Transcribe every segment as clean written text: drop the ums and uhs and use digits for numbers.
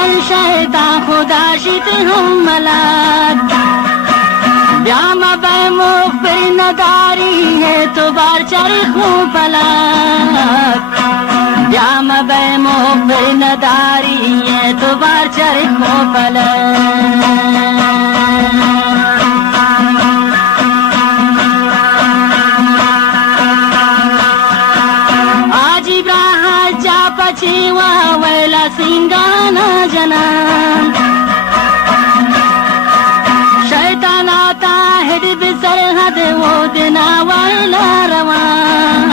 चल शैतान खुदा शित हम मलाक ब्याम बैमुख पर नदारी है तो बार चर खूं पलाक ब्याम बैमुख पर नदारी है तो बार चर खूं पलाक पछीवा वैला सिंगाना जना शैतान आता है सरहद वो दिना वैला रवान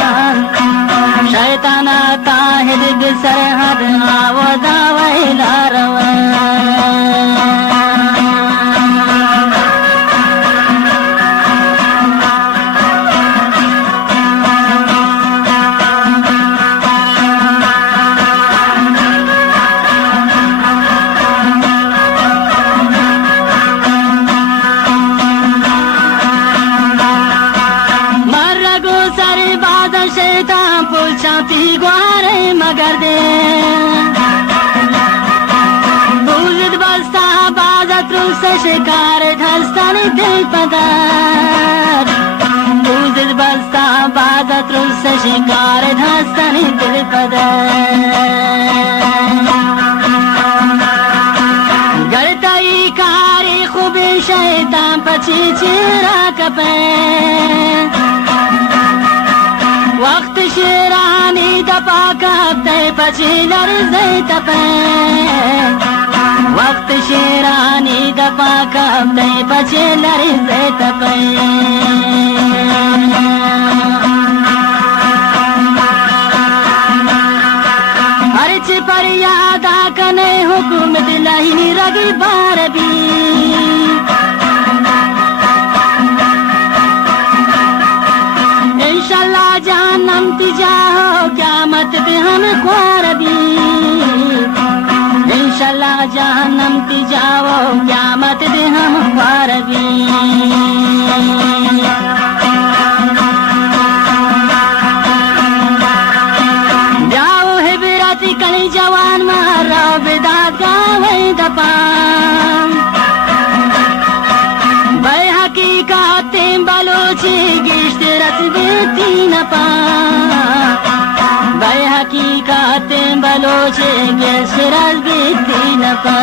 शैतान आता है सरहद वो दा वैला रवान ग्वारे मगर दे बुज़द बस्ता बाज़त से शिकार धस्तन दिल पदार बुज़द बस्ता बाज़त से शिकार धस्तन दिल पदार गलताई कारी खूबी शैतान पची चिरा कपे वक्त शेरानी दपा कापते पची लर्ज़े तपे वक्त शेरानी दपा कापते पची लर्ज़े तपे अर्च पर यादा कने हुकुमत लही रगी बार भी इंशाल्लाह जहन्नम तिजाहो क़यामत पे हम ख्वारबी इंशाल्लाह जहन्नम तिजाहो क़यामत पे हम ख्वारबी जाओ हिबरत कली जवान मारा बिदात गावे दपा बे हकीकत बलोची गिश्त रस्बती न पा बे हकीकत बलोची गिश्त रस्बती न पा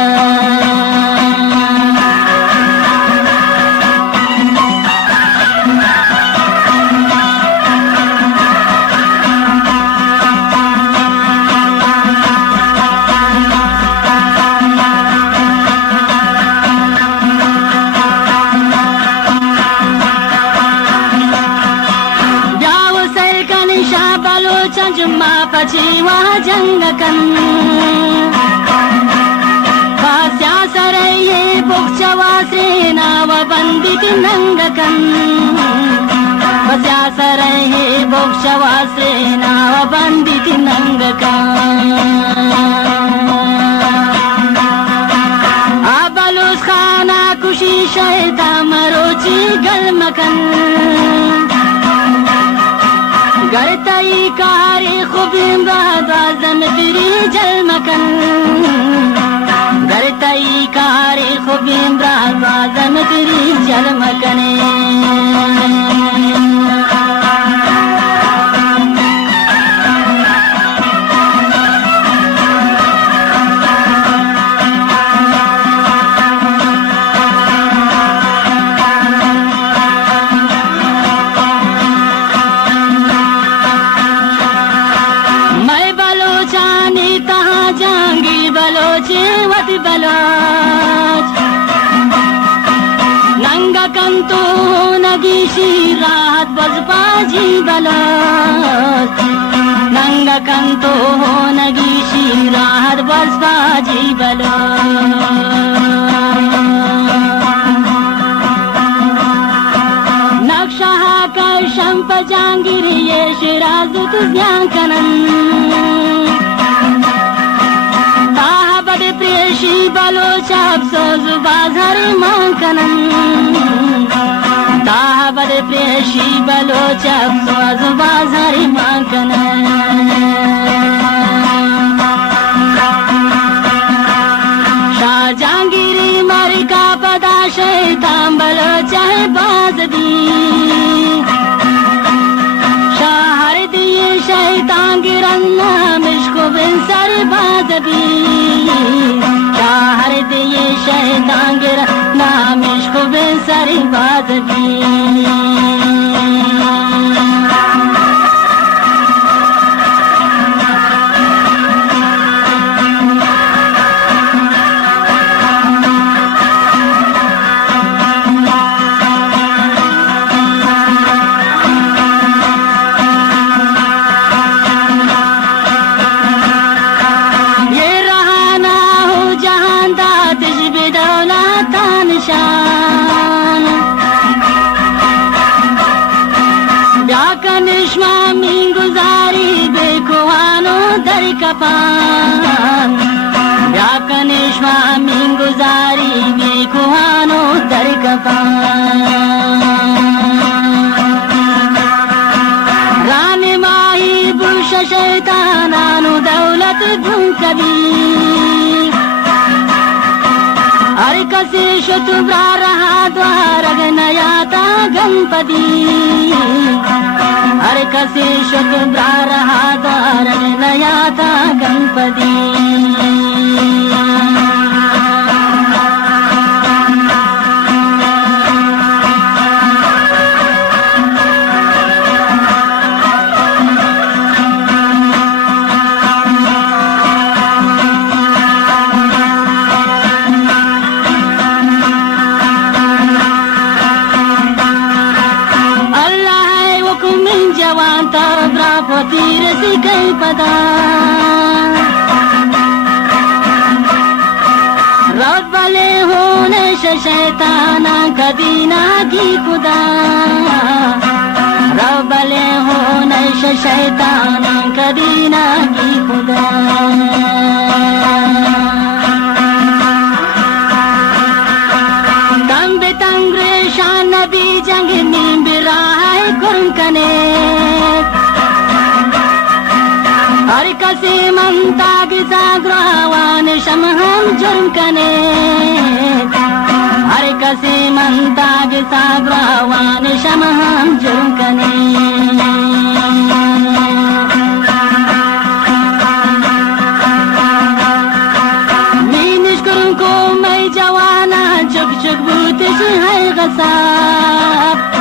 पछीवा जंग कन फास्या सरये बुक्चवा सेना व बंदित नंग कन फास्या सरये बुक्चवा सेना व बंदित नंग कन आबलुस खाना कुशी शैता मरोची गलमकन गरताई कारी खुबिम बाज़म तेरी जलमकन गरताई कारी खुबिम बाज़म तेरी जलमकन नंगा कंतो नगीशी राहत बजबाजी बलोच नंगा कंतो नगीशी राहत बजबाजी बलोच नक्शा का शंप जांगिर ये शिराज तुझ्यां कनन प्रियशी बलोच अफसोस बाजार मांकनन ताहबद प्रियशी बलोच अफसोस बाजार मांकनन भी शहर दिए शैतान गिरा नाम इश्क बे सारी बात भी व्याकने स्वामी गुजारी बेकुहानो दर रानी माही बुश शैतानानु दौलत भूकबी हर कसे शतुब्रा रहा द्वारग नयाता गणपति हर कसे शतुब्रा रहा द्वारग नयाता गणपति तीर से कई पदा रब वाले होने शैताना कदीना की खुदा रब वाले होने शैताना कदीना की खुदा तंब तंग्रे शान नबी जंग नींबिरा है कुरकने हर कसे मनता गिसा ग्रहवान शमहम जुर्म कने हर कसे मनता गिसा ग्रहवान शमहम जुर्म कने मीनिश करूं को मैं जवाना चुक चुक बूतिश है गसाब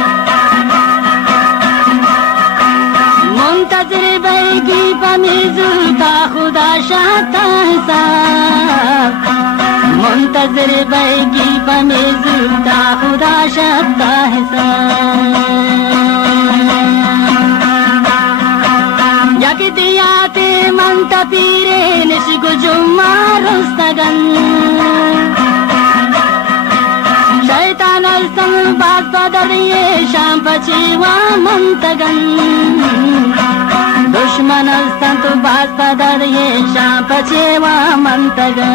मुंतजर बैगी पमीजुता खुदा शाता हिसाब मुंतजर बैगी पमीजुता खुदा शाता हिसाब यकी दियाते मंता पीरे निशगु जुम्मा रुस्तगन शैतान अल्सम बात बदरिए शाम पचीवा मंतगन दुश्मन संत बात पदर ये शाम पचेवा मंतगन